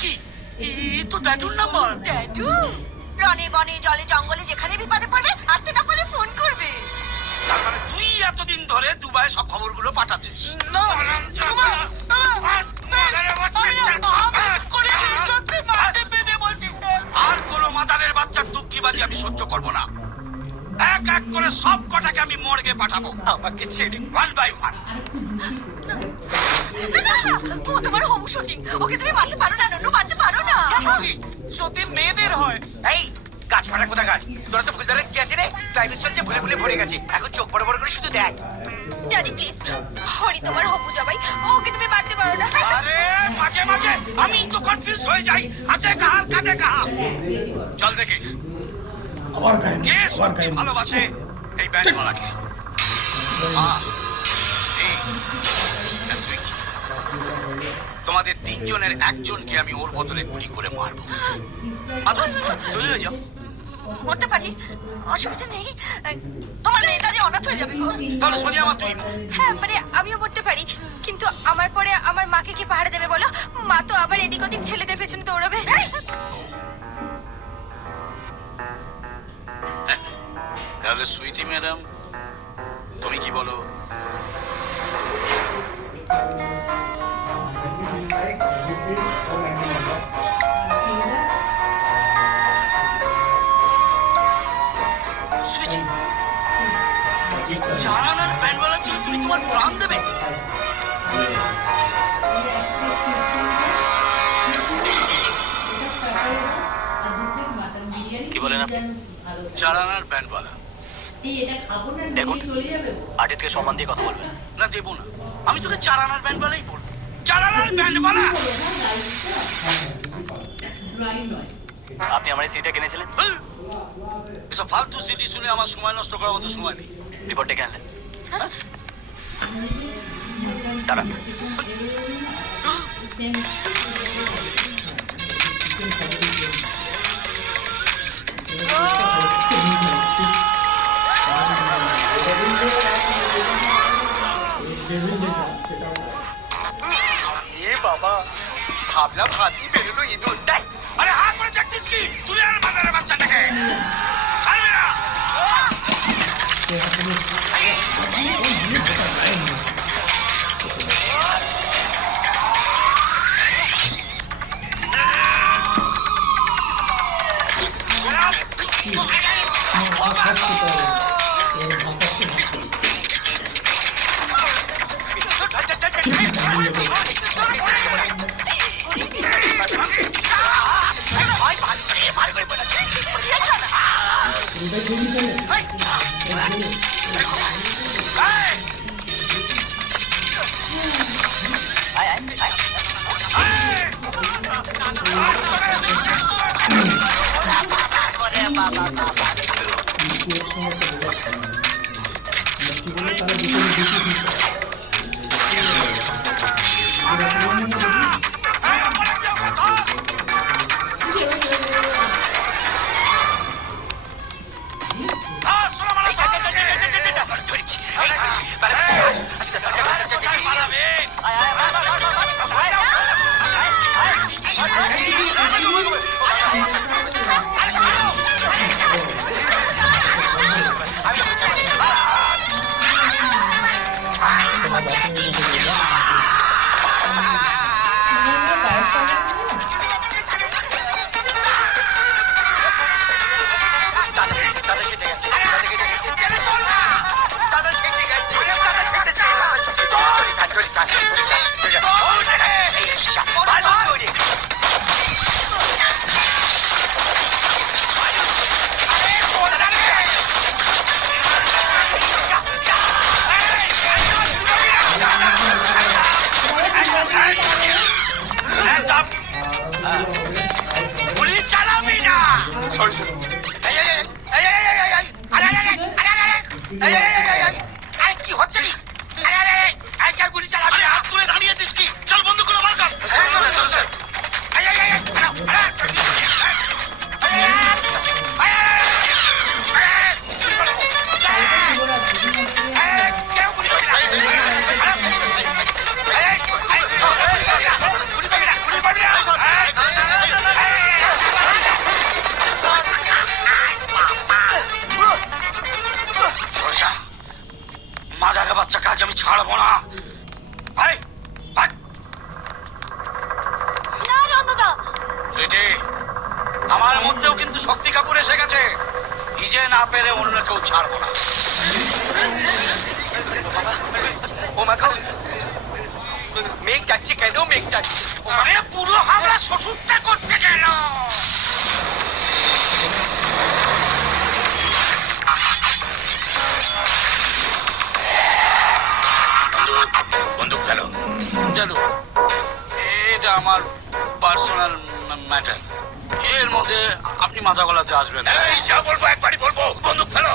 কি তো ড্যাডুর নাম্বার। ড্যাডু রনে বনে জলে জঙ্গলে যেখানে বিপদে পড়বে আসতে না পারলে ফোন করবে। তার মানে তুই এতদিন ধরে দুবাই সব খবরগুলো পাঠাতিস? না আর কোনো মাদারের বাচ্চার দুঃখীবাজি আমি সহ্য করবো না। এক এক করে সব কটাকে আমি মর্গে পাঠাবো। আমাকে ছেড়ে ওয়ান বাই ওয়ান। ও তোমার হবু সতীন, ওকে তুমি মারতে পারো না নন্নু, মারতে পারো না। সতীন মেয়েদের হয়। এই গাছ ফাটা কোথাকার, তোরা তো ফুলদারের কি আছে রে? প্রাইভেট চলছে, ভুলে ভুলে ভরে গেছে। এখন চোখ বড় বড় করে শুধু দেখ। ড্যাডি প্লিজ, হরি তোমার হবু জামাই, ওকে তুমি মারতে পারো না। আরে মাঝে মাঝে আমি তো কনফিউজ হয়ে যাই, আছে কাহার কাটে কাহা। চল দেখি আবার গায়ে কে আবার সত্যি গায়ে ভালোবাসে এই ব্যান্ডওয়ালাকে। তোমাদের তিনজনের একজনকে আমি ওর বদলে গুলি করে মারবো। চলে যাও। মরতে পারি, অসুবিধা নেই। তোমার মেয়েটা যে অনাথ হয়ে যাবে গো। তাহলে সোনিয়া মা তুই। হ্যাঁ মানে আমিও মরতে পারি, কিন্তু আমার পরে আমার মাকে কি পাহাড়ে দেবে বলো? মা তো আবার এদিক ওদিক ছেলেদের পেছনে দৌড়াবে। তাহলে সুইটি ম্যাডাম তুমি কি বলো? সুইটি, জানালার ব্যান্ডওয়ালার জন্য তুমি তোমার প্রাণ দেবে? কি বলেন আপনি? জানালার ব্যান্ডওয়ালা। দেখুন, আর্টিস্টকে সম্মান দিয়ে কথা বলবেন। না দেবো না, আমি তোকে চারানার ব্যান্ডওয়ালাই বলবো। চারানার ব্যান্ডওয়ালা। আপনি আমার এই সিটটা কিনেছিলেন, এসব ফালতু সিটি শুনে আমার সময় নষ্ট করার মতো সময় নেই। রিপোর্ট ডেকে আনলেন। দাঁড়া, এ বাবা, ভাবলাম হাতি বেরোলো ইঁদুরটাই। আরে হা করে দেখছিস কি? তুই আর বাজারের বাচ্চাটাকে ছাড়বি না। শক্তি কাপুর এসে গেছে, নিজে না পেরে অন্য কেউ ছাড়বো না। ও মা গো, মেঘ ডাকছে কেন? মেঘ ডাকছে। আরে পুরো হাওড়া শ্বশুরটা করতে গেল। বন্দুক ফেলো। জানো, এটা আমার পার্সোনাল ম্যাটার, এর মধ্যে আপনি মাথা গলাতে আসবেন। এই যা বলবো একবারই বলবো, বন্দুক ফেলো।